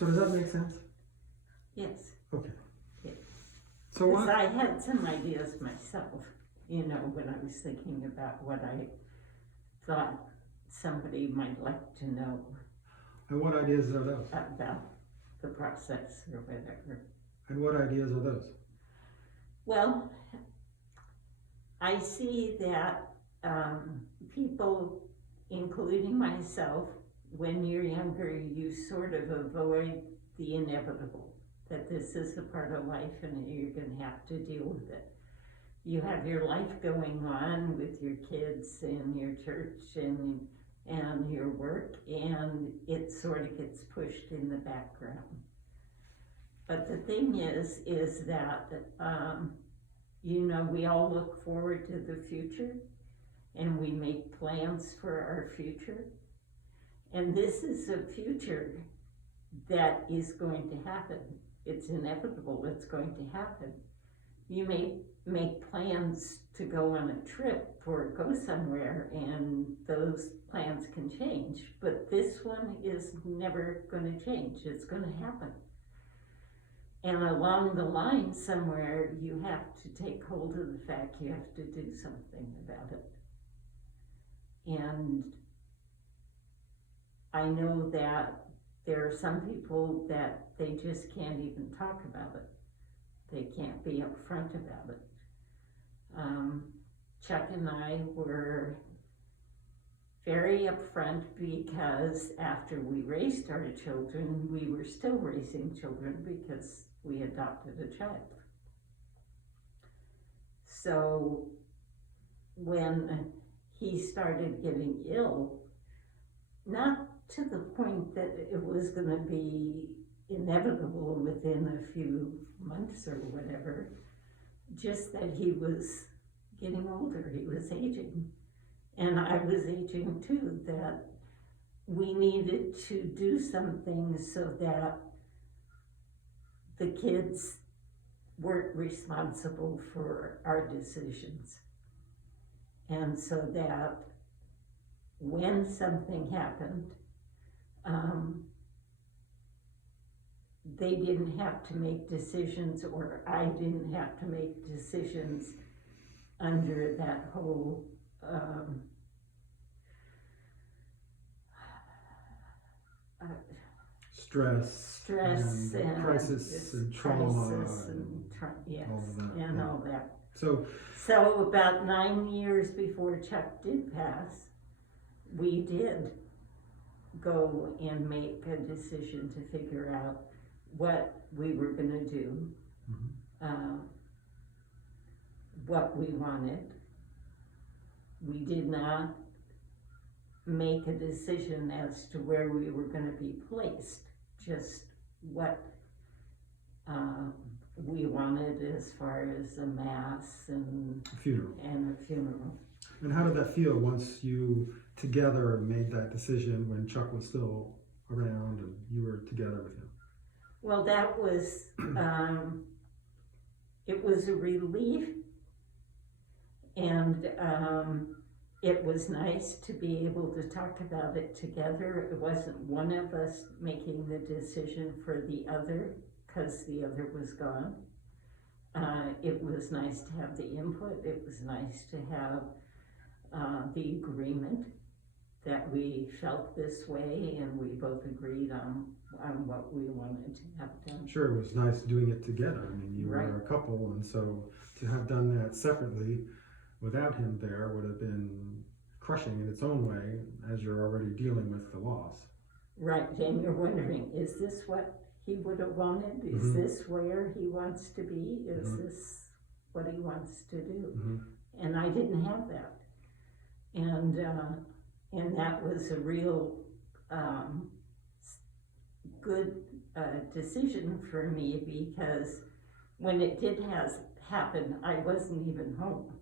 So does that make sense? Yes. Okay. Yeah. So Because what? I had some ideas myself, you know, when I was thinking about what I thought somebody might like to know And what ideas are those? about the process or whatever. And what ideas are those? Well, I see that people, including myself, when you're younger, you sort of avoid the inevitable, that this is a part of life and you're going to have to deal with it. You have your life going on with your kids and your church and your work, and it sort of gets pushed in the background. But the thing is that, you know, we all look forward to the future and we make plans for our future. And this is a future that is going to happen. It's inevitable, it's going to happen. You may make plans to go on a trip or go somewhere, and those plans can change, but this one is never going to change. It's going to happen. And along the line somewhere, you have to take hold of the fact you have to do something about it. And I know that there are some people that they just can't even talk about it. They can't be upfront about it. Chuck and I were very upfront because after we raised our children, we were still raising children because we adopted a child. So when he started getting ill, not to the point that it was going to be inevitable within a few months or whatever, just that he was getting older, he was aging. And I was aging too, that we needed to do something so that the kids weren't responsible for our decisions. And so that when something happened, they didn't have to make decisions, or I didn't have to make decisions under that whole Stress and crisis and trauma yes, all of that, and yeah. all that. So about 9 years before Chuck did pass, we did go and make a decision to figure out what we were going to do, what we wanted. We did not make a decision as to where we were going to be placed, just what we wanted as far as a mass and funeral. a funeral. And how did that feel once you together made that decision when Chuck was still around and you were together with him? Well, that was, it was a relief, and it was nice to be able to talk about it together. It wasn't one of us making the decision for the other because the other was gone. It was nice to have the input. It was nice to have the agreement that we felt this way, and we both agreed on what we wanted to have done. Sure, it was nice doing it together. I mean, you Right. were a couple, and so to have done that separately without him there would have been crushing in its own way, as you're already dealing with the loss. Right, and you're wondering, is this what he would have wanted? Is this where he wants to be? Is this what he wants to do? And I didn't have that. And that was a real good decision for me, because when it did happen, I wasn't even home.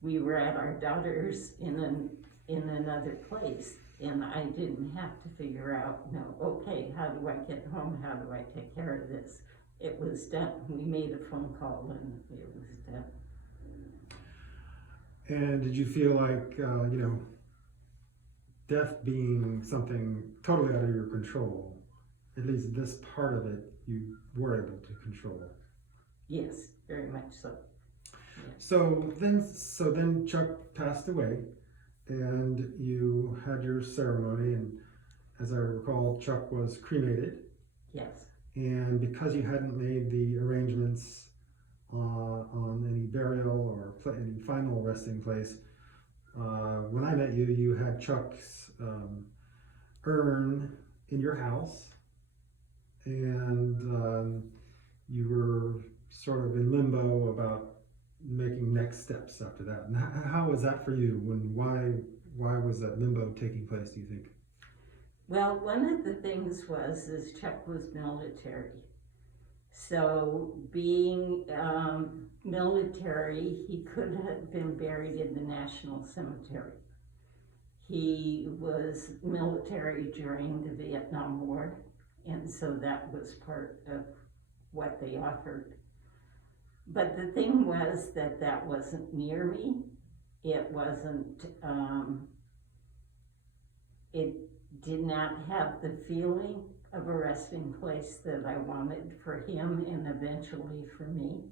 We were at our daughter's in another place, and I didn't have to figure out, okay, how do I get home? How do I take care of this? It was done. We made a phone call and it was done. And did you feel like, death being something totally out of your control, at least this part of it, you were able to control. Yes, very much so. So then Chuck passed away, and you had your ceremony, and as I recall, Chuck was cremated. Yes. And because you hadn't made the arrangements on any burial or any final resting place, when I met you, you had Chuck's urn in your house, and you were sort of in limbo about making next steps after that. And how was that for you? Why was that limbo taking place, do you think? Well, one of the things is Chuck was military. So being military, he could have been buried in the National Cemetery. He was military during the Vietnam War, and so that was part of what they offered. But the thing was that wasn't near me. It wasn't, it did not have the feeling of a resting place that I wanted for him and eventually for me.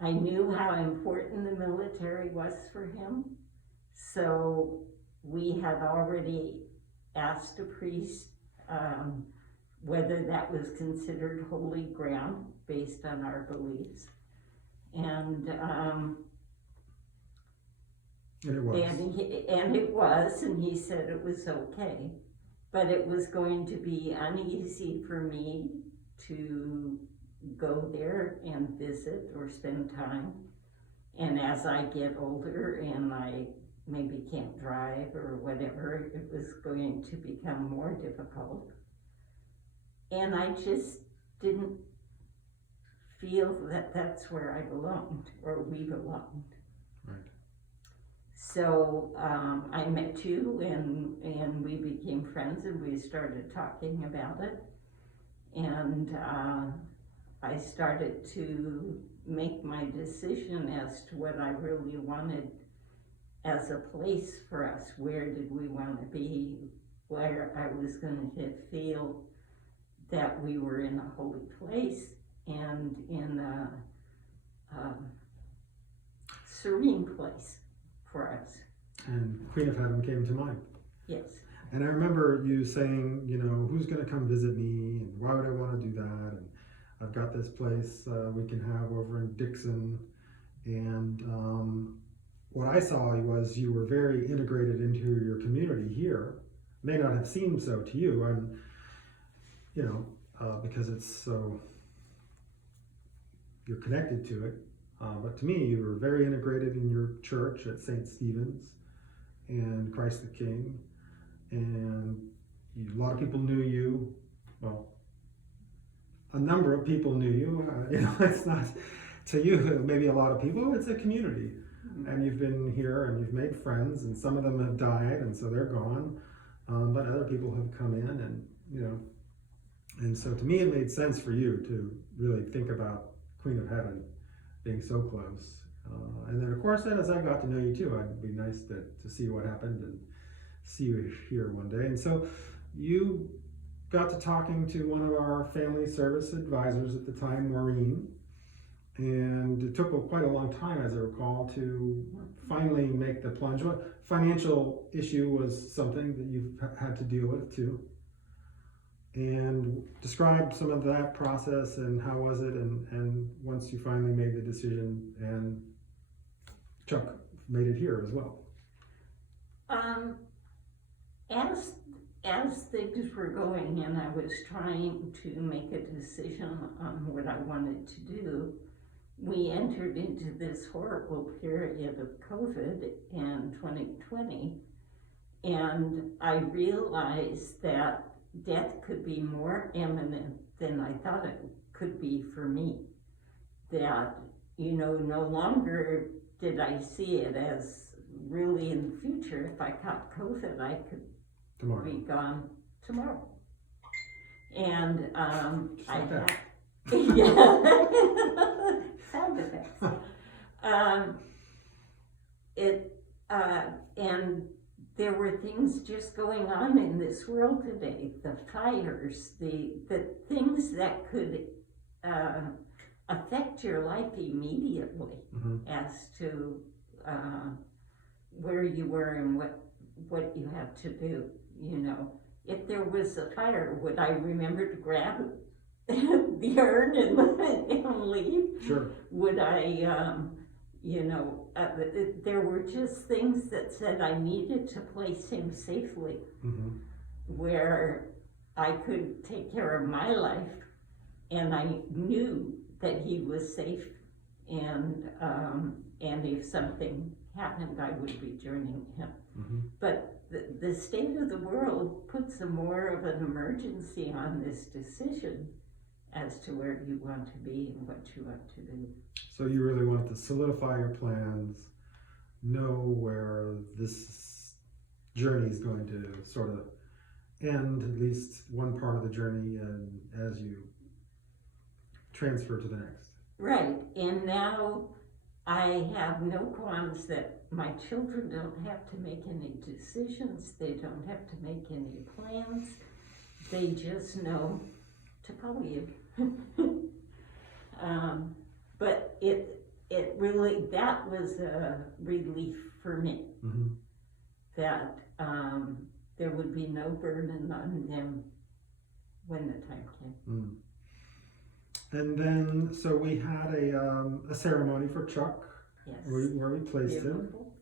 I knew how important the military was for him, so we had already asked a priest whether that was considered holy ground based on our beliefs. And it was. And it was, and he said it was okay. But it was going to be uneasy for me to go there and visit or spend time. And as I get older and I maybe can't drive or whatever, it was going to become more difficult. And I just didn't feel that that's where I belonged or we belonged. Right. So I met you and we became friends and we started talking about it. And I started to make my decision as to what I really wanted as a place for us. Where did we want to be? Where I was going to feel that we were in a holy place and in a serene place for us. And Queen of Heaven came to mind. Yes. And I remember you saying, who's going to come visit me, and why would I want to do that? And I've got this place we can have over in Dixon. And what I saw was you were very integrated into your community here. May not have seemed so to you, and because it's so, you're connected to it. But to me, you were very integrated in your church at St. Stephen's and Christ the King. And a lot of people knew you. Well, a number of people knew you. It's not to you, maybe a lot of people, it's a community. And you've been here and you've made friends, and some of them have died and so they're gone. But other people have come in and so to me it made sense for you to really think about Queen of Heaven being so close. And then of course, then as I got to know you too, it'd be nice to see what happened and see you here one day. And so you got to talking to one of our family service advisors at the time, Maureen, and it took quite a long time, as I recall, to finally make the plunge. What financial issue was something that you've had to deal with too? And describe some of that process and how was it, and once you finally made the decision and Chuck made it here as well. As things were going and I was trying to make a decision on what I wanted to do, we entered into this horrible period of COVID in 2020, and I realized that death could be more imminent than I thought it could be for me. That, no longer did I see it as really in the future. If I caught COVID, I could be gone tomorrow. And I had, yeah, sound effects. And there were things just going on in this world today, the fires, the things that could affect your life immediately as to where you were and what you had to do, you know. If there was a fire, would I remember to grab the urn and leave? Sure. Would I, there were just things that said I needed to place him safely, where I could take care of my life, and I knew that he was safe, and if something happened, I would be joining him. But the state of the world puts more of an emergency on this decision as to where you want to be and what you want to do. So you really want to solidify your plans, know where this journey is going to sort of end, at least one part of the journey, and as you transfer to the next. Right, and now I have no qualms that my children don't have to make any decisions, they don't have to make any plans, they just know to follow you. But it really, that was a relief for me, that there would be no burden on them when the time came. And then, so we had a ceremony for Chuck, Yes. where we placed Beautiful.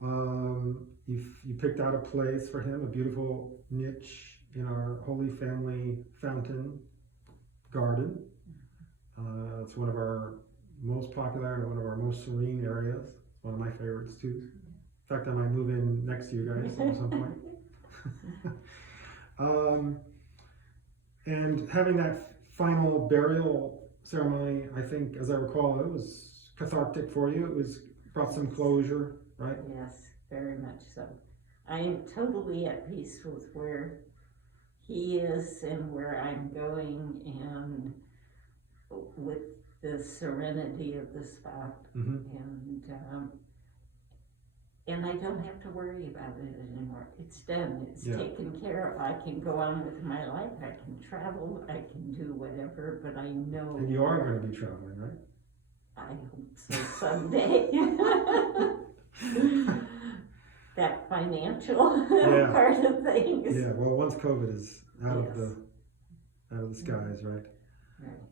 him. You picked out a place for him, a beautiful niche in our Holy Family fountain garden. It's one of our most popular and one of our most serene areas. It's one of my favorites too. In fact, I might move in next to you guys at some point. And having that final burial ceremony, I think, as I recall, it was cathartic for you. It brought some closure, right? Yes, very much so. I am totally at peace with where he is and where I'm going, and with the serenity of the spot, and I don't have to worry about it anymore. It's done. It's taken care of. I can go on with my life. I can travel. I can do whatever. But I know. And you are going to be traveling, right? I hope so someday. That financial part of things. Yeah. Well, once COVID is out of the skies, right? Right.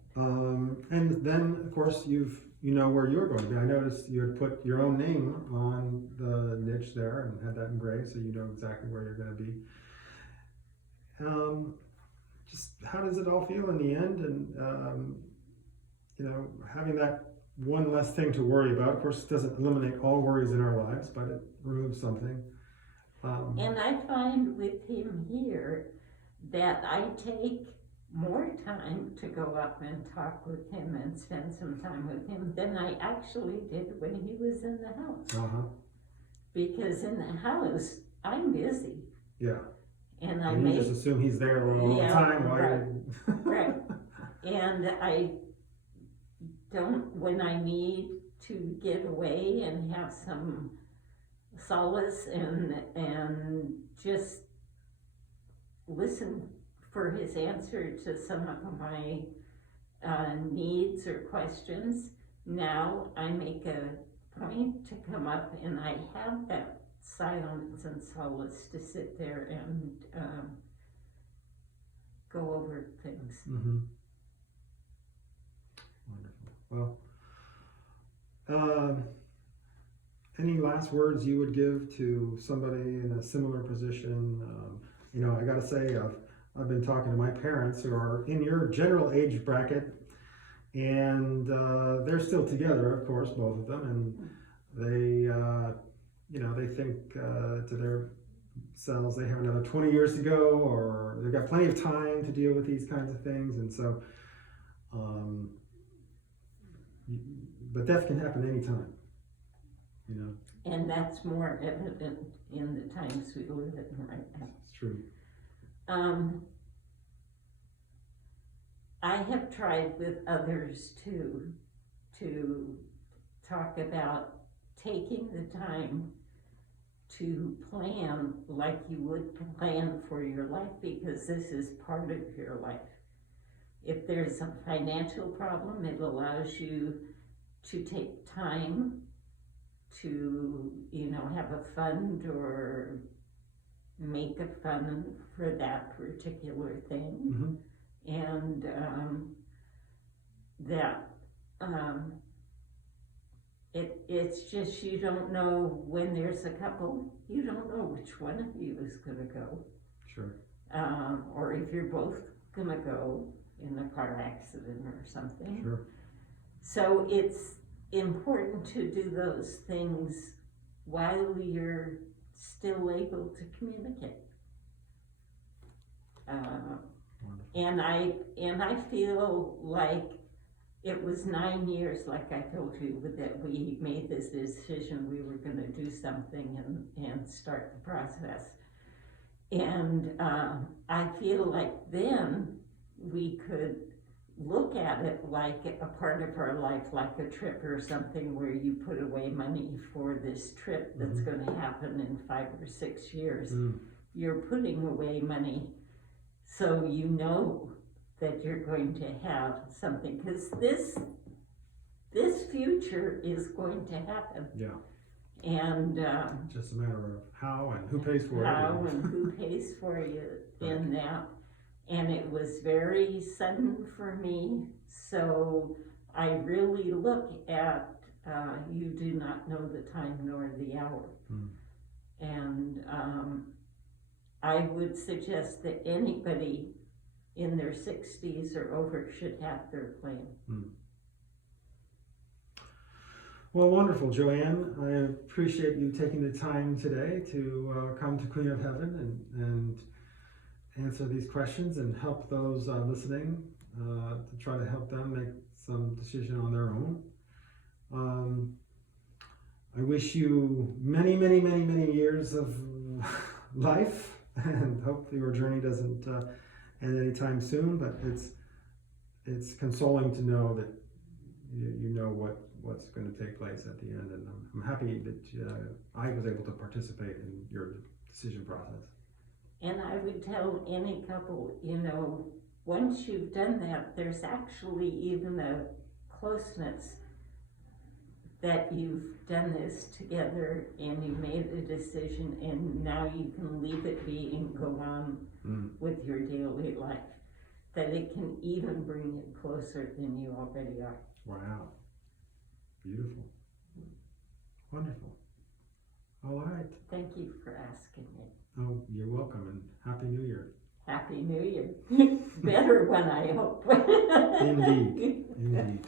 And then, of course, you know where you're going to be. I noticed you had put your own name on the niche there and had that engraved, so you know exactly where you're going to be. Just how does it all feel in the end? And having that one less thing to worry about. Of course, it doesn't eliminate all worries in our lives, but it removes something. And I find with him here that I take more time to go up and talk with him and spend some time with him than I actually did when he was in the house. Because in the house, I'm busy. Yeah. And you just assume he's there all the time while right. And I don't, when I need to get away and have some solace and just listen for his answer to some of my needs or questions. Now I make a point to come up, and I have that silence and solace to sit there and go over things. Wonderful. Well, any last words you would give to somebody in a similar position? I gotta say, I've been talking to my parents who are in your general age bracket, and they're still together, of course, both of them, and they think to themselves they have another 20 years to go, or they've got plenty of time to deal with these kinds of things, and so, but death can happen anytime, And that's more evident in the times we live in right now. It's true. I have tried with others too to talk about taking the time to plan like you would plan for your life, because this is part of your life. If there's a financial problem, it allows you to take time to, have a fund or make a fund for that particular thing. And it's just, you don't know when there's a couple, you don't know which one of you is gonna go. Sure. Or if you're both gonna go in a car accident or something. Sure. So it's important to do those things while you're still able to communicate. And I feel like it was 9 years, like I told you, that we made this decision we were gonna do something and start the process. And I feel like then we could look at it like a part of our life, like a trip or something, where you put away money for this trip that's gonna happen in 5 or 6 years. You're putting away money so you know that you're going to have something, because this future is going to happen. Yeah. And just a matter of how and who pays for it. How and who pays for you in that. And it was very sudden for me, so I really look at you do not know the time nor the hour. And I would suggest that anybody in their 60s or over should have their plan. Well, wonderful, Joanne. I appreciate you taking the time today to come to Queen of Heaven and answer these questions and help those listening to try to help them make some decision on their own. I wish you many, many, many, many years of life, and hope your journey doesn't end anytime soon, but it's consoling to know that you know what's going to take place at the end, and I'm happy that I was able to participate in your decision process. And I would tell any couple, once you've done that, there's actually even a closeness that you've done this together and you made a decision, and now you can leave it be and go on with your daily life. That it can even bring you closer than you already are. Wow. Beautiful. Wonderful. All right. Thank you for asking me. Oh, you're welcome, and Happy New Year. Happy New Year. Better one, I hope. Indeed. Indeed.